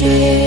share.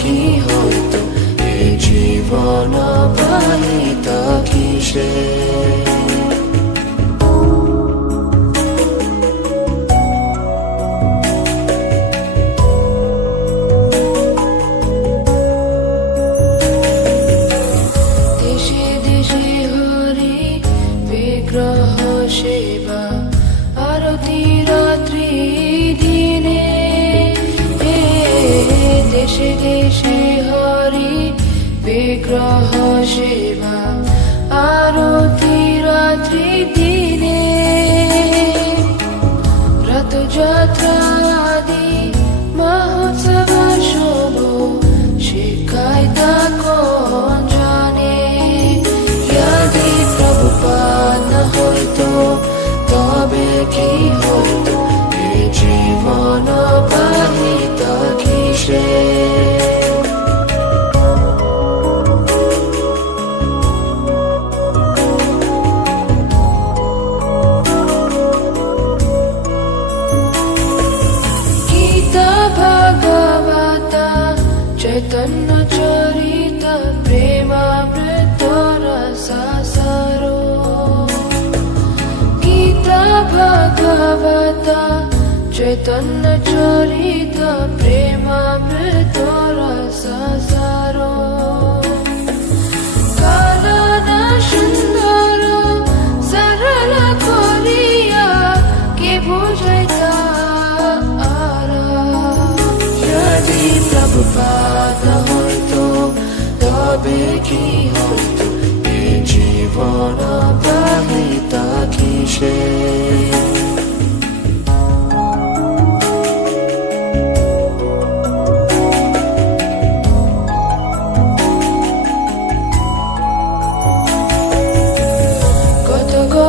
কি হইতো এ জীবন পাইতা কিসে সে হরি, বিগ্রহ সেবা, আরতি রাত্রি দিনে। রথযাত্রা আদি মহোৎসব শোভ শিখায় তাক জানে যদি প্রভুপাদ হইতো তবে কি হইতো জীবন পাহিত কিসে? भावता चैतन्यचरित प्रेमामृतरससारो सुन्दर सरल कोरिया के बुझैता यदि प्रभुपाद হইতো তবে কি হইতো এই জীবনা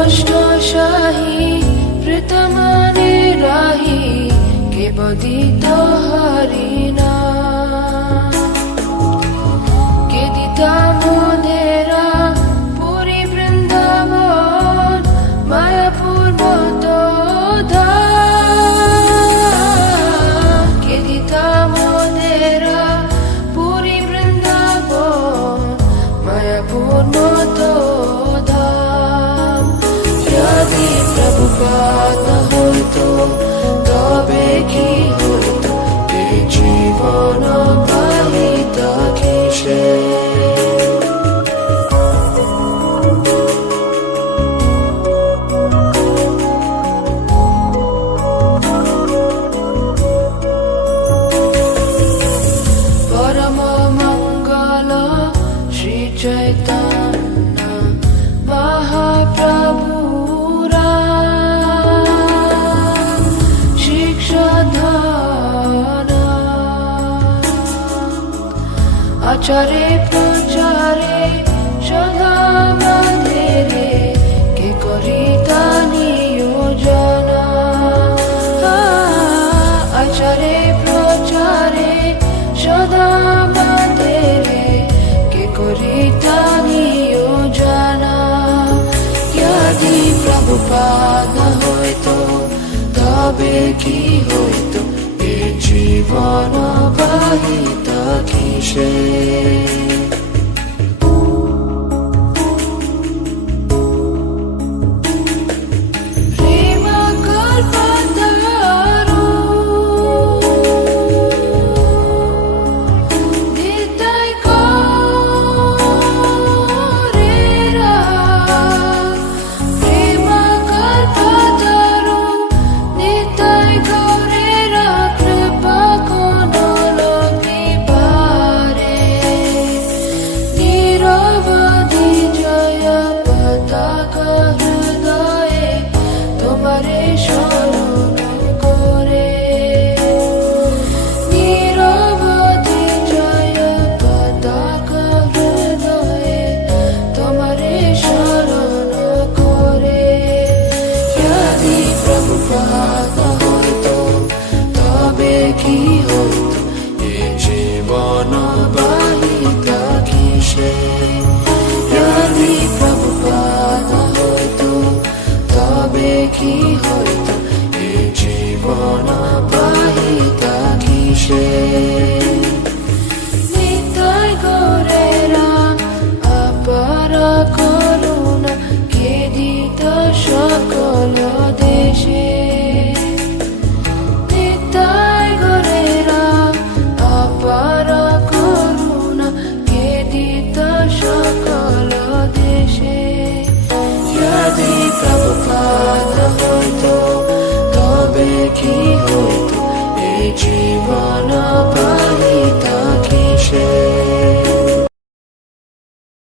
অষ্টশাহী প্রতমানে রাহি কেবদিত হারি প্রচারে প্রচারে সদা আমাদের কে করি তা নিয়োজনা আচারে, প্রচারে সদা আমাদের কে করি তা নিয়োজনা যদি প্রভুপাদ হইতো তবে কি হইতো এই জীবন 谁？যাব কাদা হয়তো তবে কি হইতো এই জীবন আবার